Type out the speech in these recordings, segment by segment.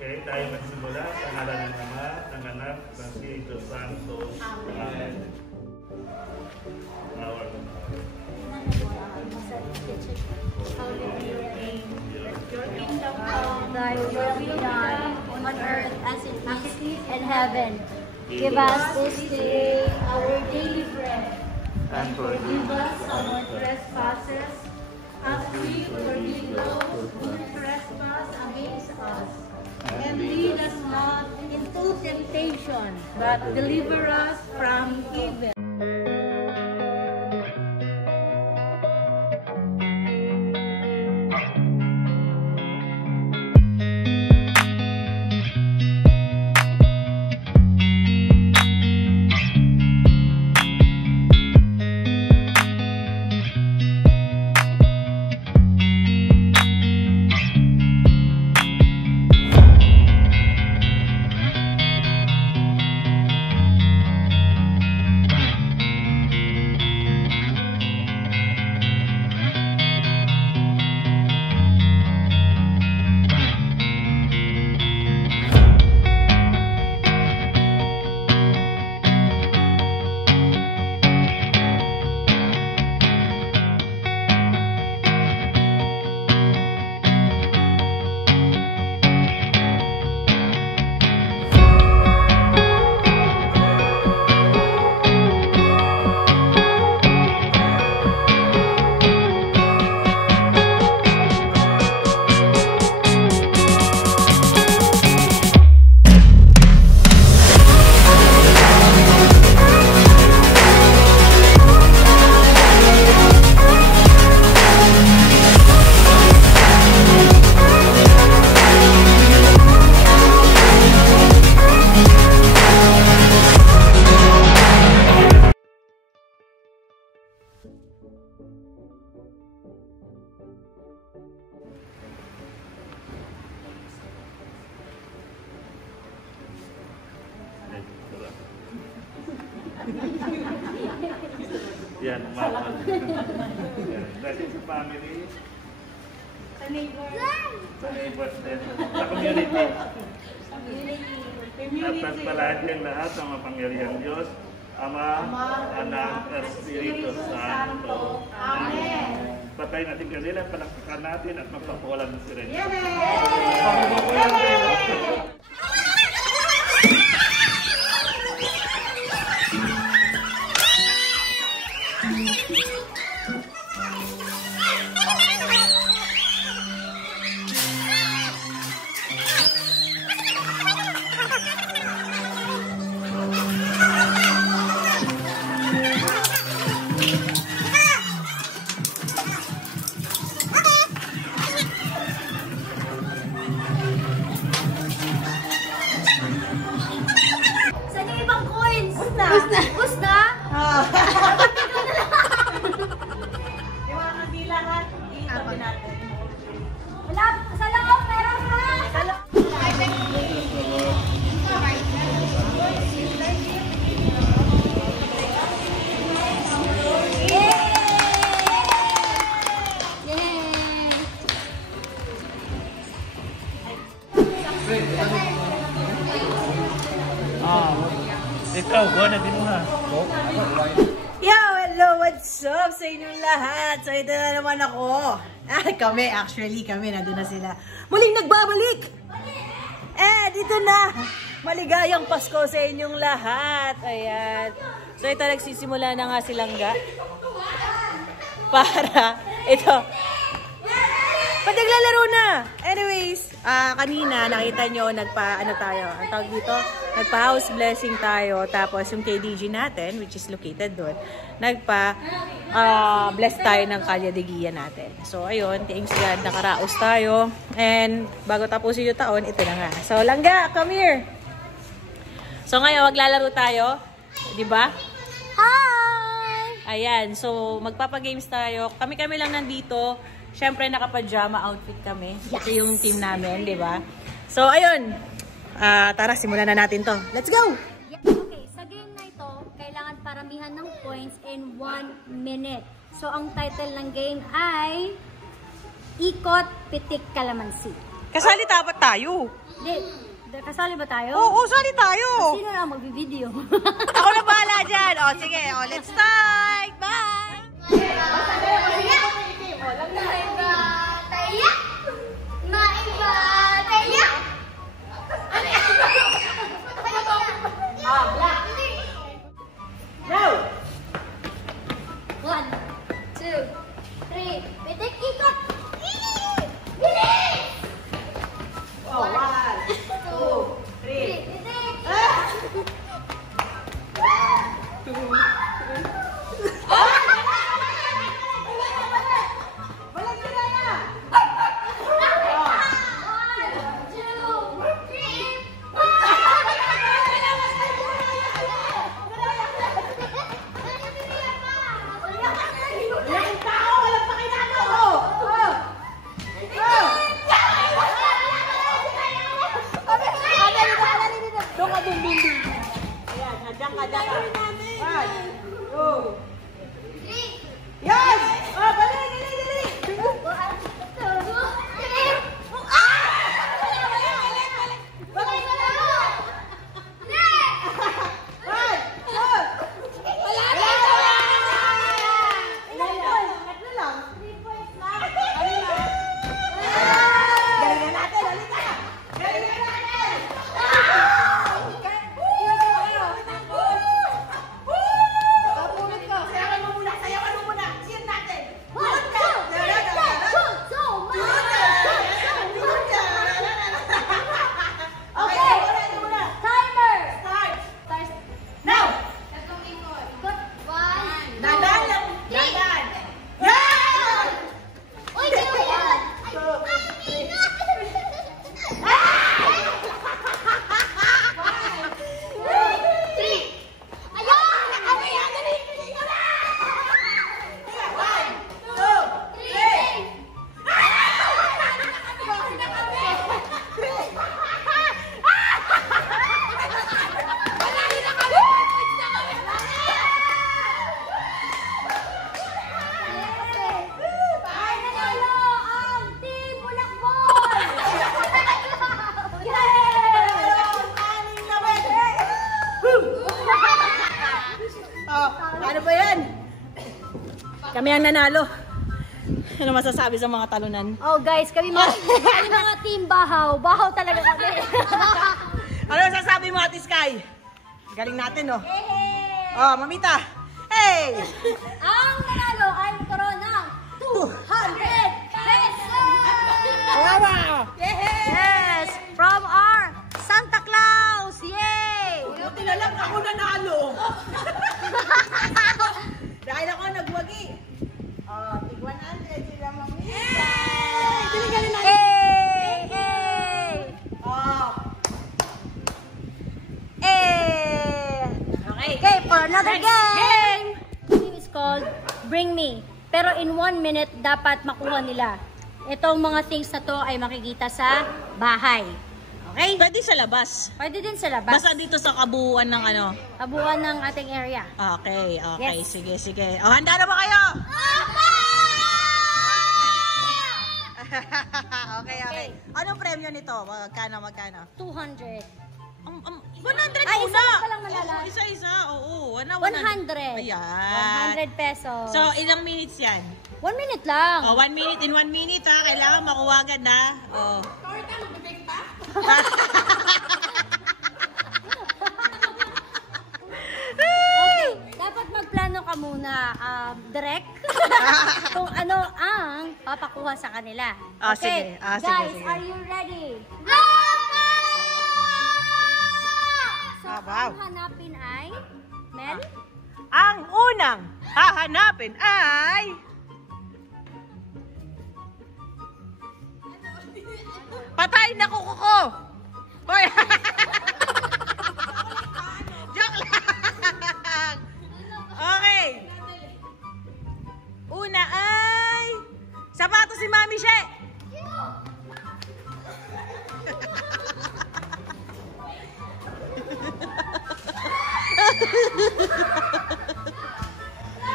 Okay, tayo magsimula sa ngalan ng Ama, ng Anak, ng Espiritu Santo. Amen. Our Your kingdom come, thy will be done on earth as it is in heaven. Give us this day our daily bread, and forgive us our trespasses, as we forgive those who trespass against us. And lead us not into temptation, but deliver us from evil. Yan, mama. Blessing sa family. Sa neighbor. Sa neighbors din. Sa community. At pagpalain ang lahat ng mapangyarihang Diyos, Ama, Anak, Espiritu Santo. Amen. Patay natin kanila, palakpakan natin at magpapawalan ng sirene. Saan yung ibang coins? Bus na? Yung mga kabilangan, itabi natin. Wala, sa loob, meron ka! Sa loob. Ikaw, buwan na din mo ha. Yo, hello, what's up sa inyong lahat? So ito na naman ako. Kami, nandun na sila. Muling nagbabalik! Dito na! Maligayang Pasko sa inyong lahat. Ayan. So ito, nagsisimula na nga si Langga. Para, ito. Pag naglalaro na! Anyways, kanina nakita nyo, ano tayo? Ang tawag dito? Nagpa-house blessing tayo. Tapos yung KDG natin, which is located doon, bless tayo ng Kalye de Guia natin. So, ayun, thanks God, nakaraos tayo. And, bago tapusin yung taon, ito na nga. So, Langga, come here! So, ngayon, maglalaro tayo. Diba? Hi! Ayan, so, magpapagames tayo. Kami-kami lang nandito. Siyempre, naka-pajama outfit kami. Ito yung team namin, di ba? So, ayun. Tara, simulan na natin to. Let's go! Okay, sa game na ito, kailangan paramihan ng points in 1 minute. So, ang title ng game ay Ikot, Pitik, Kalamansi. Kasali dapat tayo. Kasali ba tayo? Oo, sali tayo. Sino na mag-video? Ako na bahala dyan. O, sige. O, let's start. Bye! Go! 1, 2, 3. Pitik, ikot! Bilis! Oh, 1, 2, 3. Pitik! Walang ginaya! 'Oh, ano ba yan? Kami ang nanalo. Ano masasabi sa mga talunan? Oh guys, kami mga team bahaw. Bahaw talaga kami. Ano masasabi mo, Ate Sky? Galing natin, oh. Oh, Mamita. Hey! Ang nanalo ay magkaroon ng 200 pesos! Wow! Yes! From our Santa Claus! Yay! Buti na lang ako nanalo. Dahil ako nagwagi. Oh, tig 100 sila, Mamita. Galing natin. Hey! Hey! Oh. Hey! Okay. Okay, for another game! The game is called Bring Me. Pero in 1 minute, dapat makuha nila. Itong mga things na to ay makikita sa bahay. Okay? Pwede sa labas. Pwede din sa labas. Basta dito sa kabuuan ng ano. Kabuuan ng ating area. Okay, okay. Yes. Sige, sige. O, handa na ba kayo? Okay, okay. Anong premyo nito? Magkano, magkano? 200. 100 Ay, muna. isa-isa pa lang malala. Isa-isa, oo. 100. Ayan. 100 pesos. So, ilang minutes yan? 1 minute lang. Oh, 1 minute. In 1 minute, ha? Kailangan makuha agad, ha? Oh. Okay, dapat magplano ka muna, direct, kung ano ang papakuha sa kanila. Ah, Okay, sige. Ah, sige, guys, sige. are you ready? So, Ah, wow. ang hanapin ay, Mel? Ang unang hahanapin ay... Patay na kuko ko! Hoy! Joke lang! Okay. Una ay... Sapatos si Mami She!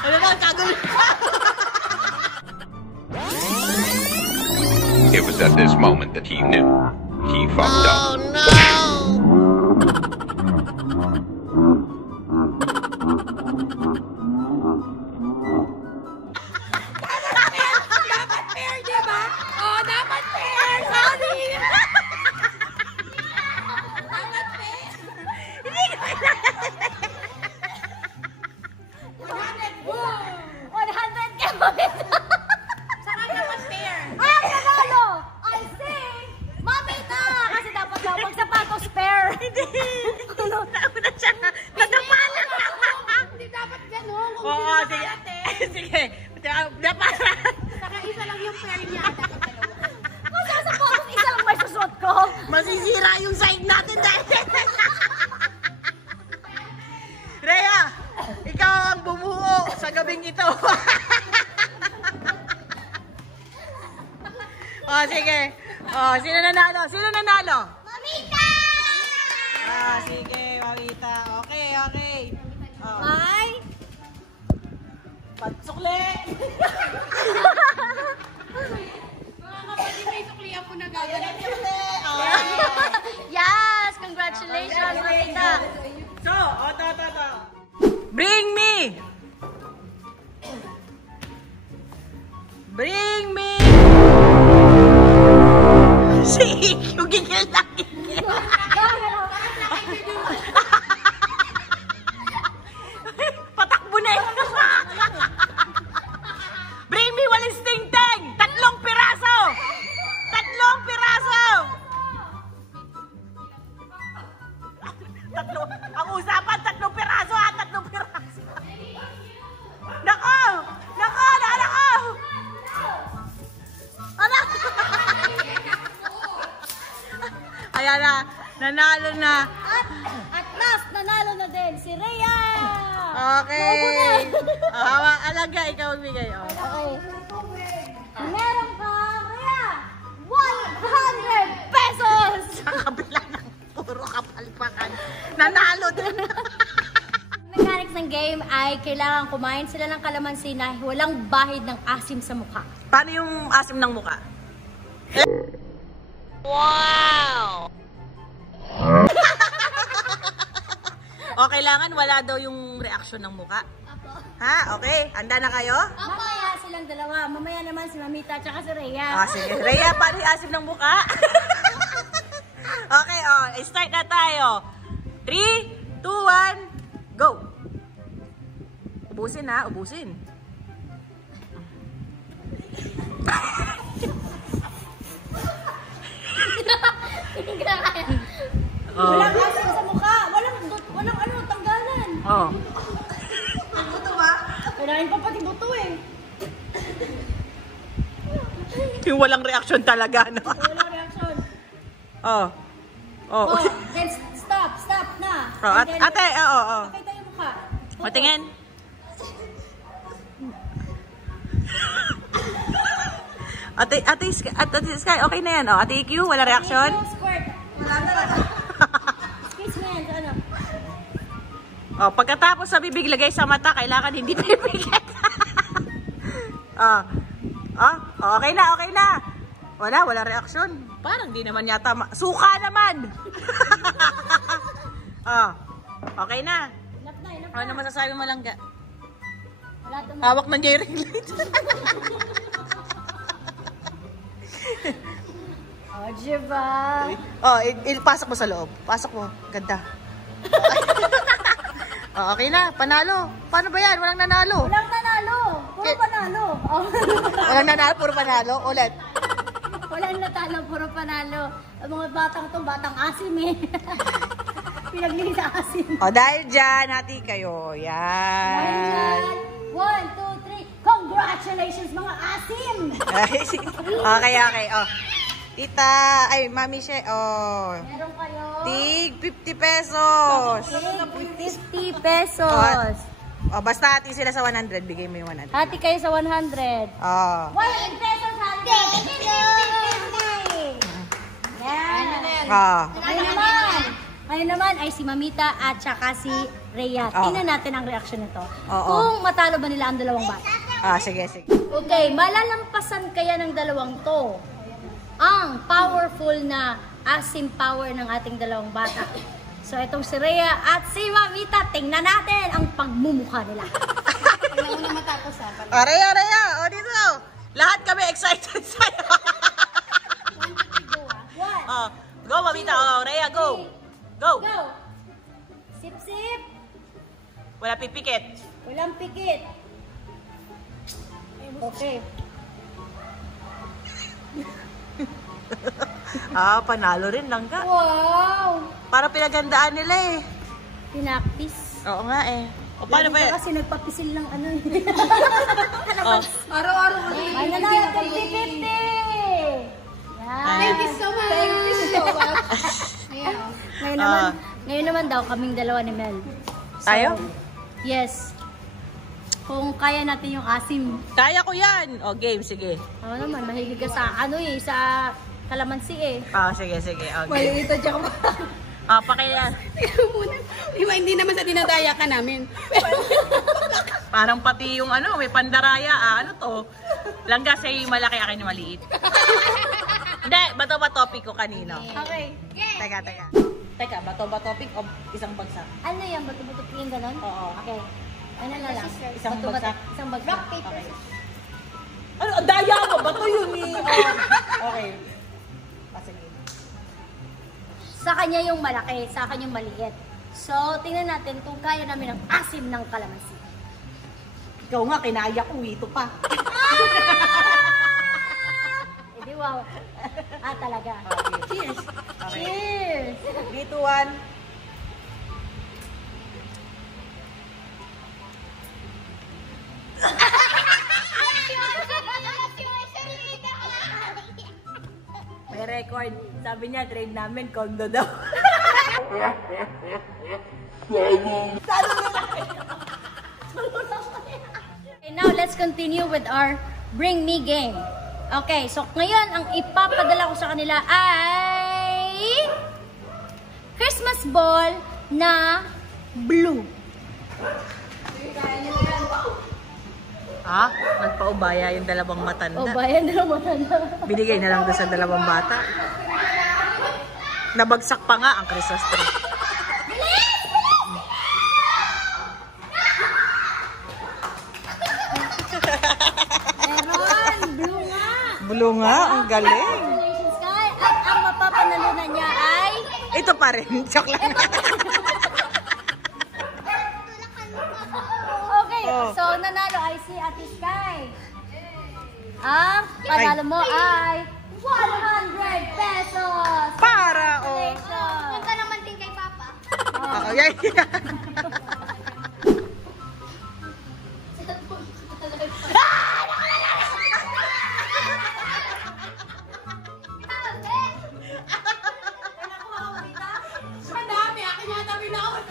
Ano na, kagulo! It was at this moment that he knew. He he fucked up. Oh no! Dapat fair, di ba? Oh, dapat fair! Sorry! Dapat fair! Hindi ko 100 ka mo. Saka dapat fair! Ang nanalo! I think, Mamita! Kasi dapat daw magsapatos pair. Hindi! Nauna siya. Nadapa lang. Hindi dapat ganun. Oo, sige. Sige. Dapa lang. Saka isa lang yung pair niya. Dapat dalawa. Masasapatos isa lang may susot ko. Masisira yung side natin dahil. Rhea, ikaw ang bumuo sa gabing ito. Oh, sige. Oh, sino nanalo? Sino nanalo? Mamita! Ah, sige, Mamita. Okay, okay. Oh. Ay! Patsukli! Mga kapatid, may suklian po na gagawin. Oh. Yes! Congratulations, Mamita! So, to. Bring me! Bring me! Si Ikyu, gigil na gigil. Patakbo na yun. Bring me walang sting-tang! 3 piraso! 3 piraso! Ang usapan, 3 piraso ha! 3 piraso! Nako! Nako! Nako! Anak! Ayan na, nanalo na. At last, nanalo na din si Rhea! Okay. Hawa, alaga, ikaw magbigay. Oh. Okay. Meron kang, Rhea, 100 pesos! Sa kabila ng puro kapalpakan. Nanalo din. Mechanics ng game ay kailangan kumain sila ng kalamansi na walang bahid ng asim sa mukha. Paano yung asim ng muka? Wow! O, kailangan wala daw yung reaction ng muka. Ha? Okay. Handa na kayo? Mamaya silang dalawa. Mamaya naman si Mamita at si Rhea. Ah, sige. Rhea, paano yung asim ng muka? Okay, start na tayo. 3, 2, 1, go! Ubusin ha, ubusin. Walang asim sa mukha. Walang ano, tanggalan. Oh. Buto ba? Kailangan pa pati buto eh. Yung walang reaction talaga, no? Walang reaction. Oh. Oh. Oh, then stop na. Oh, And then, ate, oo. pakita yung mukha. O, tingin. Ate Sky, okay na yan. Oh, Ate EQ, wala reaction? Yung squirt. Kiss mo yan sa ano. Oh, pagkatapos sa bibig lagay sa mata, kailangan hindi pipikit. Okay na. Wala reaction. Parang di naman yata suka naman. Okay na. Enough na. Ano masasabi mo lang ga? Wala to na. Hawak na niya yung ring light. Oh, diba? Pasok mo sa loob. Pasok mo. Ganda. Okay na. Panalo. Paano ba yan? Walang nanalo. Walang nanalo. Puro panalo. Oh. Walang nanalo. Puro panalo. Ulit. Walang natalo. Puro panalo. Ang mga batang to, batang asim eh. Pinaglihi sa asim. Dahil dyan, hati kayo. Yan. 1, 2, 3. Congratulations mga asim! Okay. Tita, Mami She, Meron kayo. Tig 50 pesos. 50 pesos. Basta hati sila sa 100, bigay mo yung 100. Hati kayo sa 100. 100 pesos hati. Yan. Ngayon naman ay si Mamita at saka si Rhea. Tingnan natin ang reaksyon nito. Kung matalo ba nila ang dalawang bata. Sige. Okay, malalampasan kaya ng dalawang to ang powerful na asim power ng ating dalawang bata. So, itong si Rhea at si Mamita, tingnan natin ang pagmumukha nila. Tingnan mo na matapos ha. Rhea! O, dito! Lahat kami excited sa'yo. 1, 2, 3, go ha. Oh, go, Mamita. Oh, Rhea, go. Go. Go! Sip-sip! Wala pipikit. Walang pikit. Okay. Panalo rin langga. Wow! Para pinagandaan nila eh. Pinaktis. Oo nga eh. O paano ba yan? Kasi nagpapisil ng ano eh. Oh. Araw-araw kasi. Ay, nanalo, 50-50! Yan. Thank you so much. Thank you so much. Ayan. Ngayon naman daw, kaming dalawa ni Mel. So, Tayo? Yes. Kung kaya natin yung asim. Kaya ko yan. O, game, sige. Ako naman, mahilig ka sa ano eh, sa kalamansi eh. Sige. Okay. Malilito dyan ka pa. Pakailan. Tingnan muna. Hindi naman sa dinadaya ka namin. Parang pati yung ano, may pandaraya. Ano to? Langga sa'yo yung malaki, akin yung maliit. Hindi, bato ba topic ko kanino? Okay. Teka, bato ba topic o isang bagsak? Ano yan? Bato-bato yung ganon? Oo. Okay. Ano na lang? Isang bagsak? Isang bagsak. Rock, paper, Okay. Ano? Daya mo! Bato yun eh! Okay. Sige. Sa kanya yung malaki, sa akin yung maliit. So, tingnan natin kung kaya namin ang asim ng kalamansi. Ikaw nga, kinaya ko. Ito pa. Di wow. Talaga. Okay. Cheers! Cheers! 3, 2, 1. May record. Sabi niya, trade namin, condo daw. Okay, now let's continue with our Bring Me game. Okay, so ngayon, ang ipapadala ko sa kanila ay Christmas ball na blue. Nagpaubaya yung dalawang matanda. O, bayan na naman na. Binigay na lang doon sa dalawang bata. Nabagsak pa nga ang Christmas tree. Meron, blue nga. Blue nga, ang galing. Congratulations, Sky. At ang mapapanalunan niya ay... Ito pa rin, joke lang. Okay, so nanalo ay si Ate Sky. Ang panalo mo ay 100 pesos. Para, Congratulations. Punta naman din kay Papa. Yan. Madami. Akin yata binawal.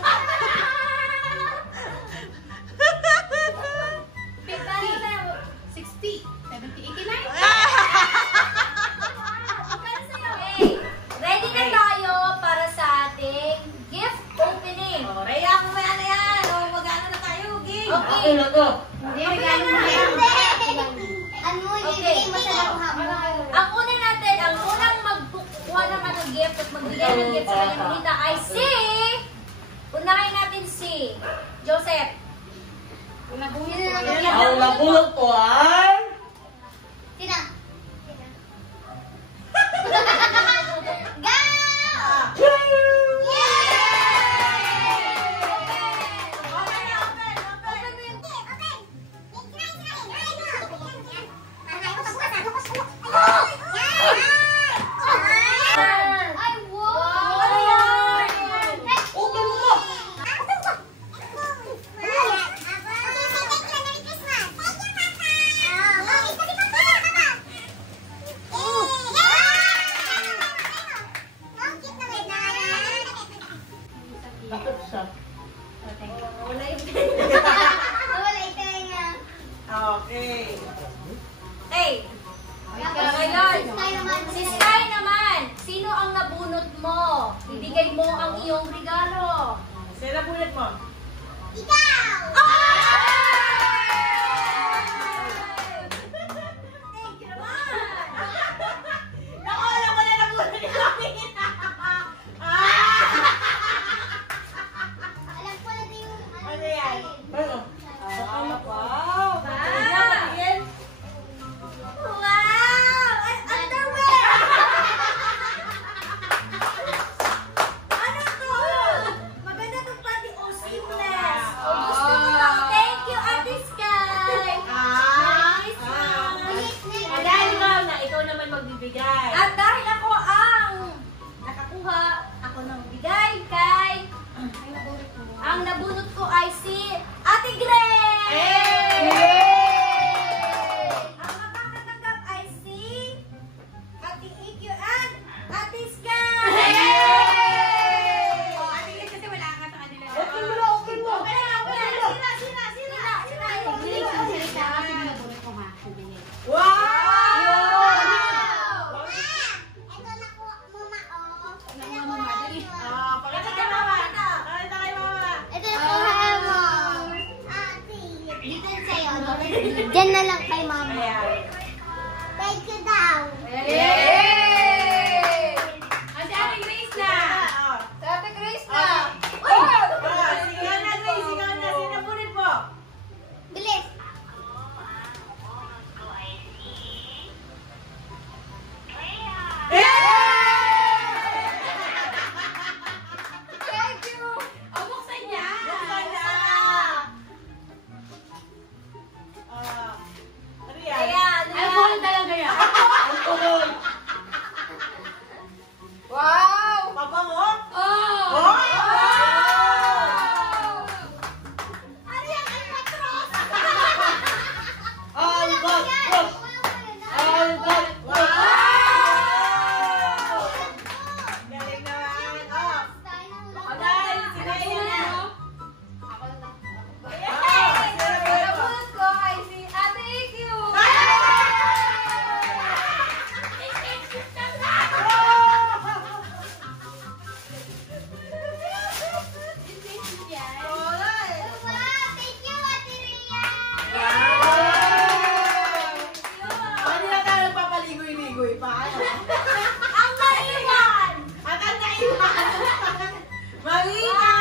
60, 70, 89. Okay, ready na tayo para sa ating gift opening. Rhea, kumaya na yan. Mag-ano na tayo, game. Okay. Hindi, regalo mo yan. Ano, ibigay mo sa nakuha mo. Ang una natin, ang unang magkukuha ng anong gift at magbigay ng gift sa kanyang bonita ay si... Unahin natin si Joseph. Ang nabulot ko ay... Tina. Okay. Hey! Ngayon, si Sky naman, sino ang nabunot mo? Ibigay mo ang iyong regalo. Sino bunot mo? Thank you naman! Naku, alam mo na nabunot yung akin. nabunot ko ay si Ate Grace! Ang makakatanggap ay si Ate EQ and Ate Sky! Ate Grace kasi wala ka sa kanila. Open mo. Wow! Pakita kay mama. Pakita kay mama. Diyan na lang kay mama. Ayan. Thank you daw. Ate Grace na. Ate Grace na! Sigaw na, Grace. Sigaw na. Sinabunin po. Bilis. Thank you! O, buksan niya. Buksan na. Ano yan? Ayan! Alcohol talaga yan. Wow! Papa mo? Oh! Oh! Ano yan? Albatros! Albatros! Wow! Galing naman. Oh. Dahil sinayin na. Nabunot ko ay si Ate EQ! Ano na tayo papaligoy-ligoy pa? Ano? Ang naiwan! At ang naiwan! Marina!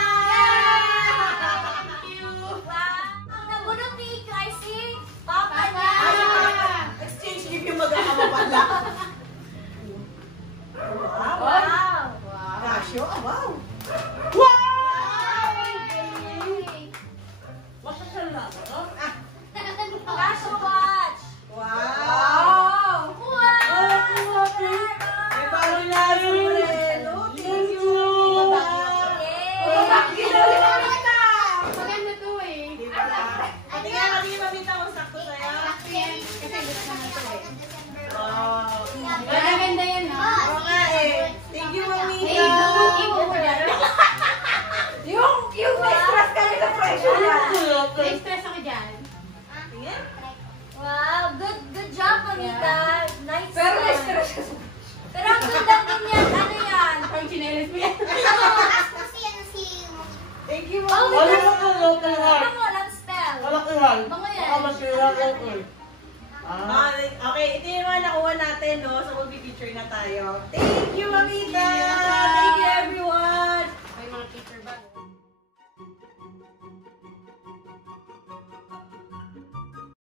Ang nabunot ni EQ ay si Papa niya! Exchange gift yung mag-aama pala. Wow! Wow! Casio? Ah, wow! Wow! Casio watch! Wow! Wow! May bago na sombrero. Thank you! Maganda to eh. Diba? Pati nga lagi mamita ko sakto sa'yo. Kasi gusto naman to eh. Wow! Maganda yan ha. Oo nga eh. Thank you, mamita. Ibo mo dyan. Yung na-stress kami sa pressure yan. Na-stress ako dyan. Tingin? Wow! Good job, Bonita! Nice Pero one. na-stress ka. Pero ang ganda din yan. Ano yan? Pang chinelis mo yan. Thank you, Oh, mama. may bango lang spell. Bango yan. Okay, ito yung mga nakuha natin, no? So, mag-picture na tayo. Thank you, mamita!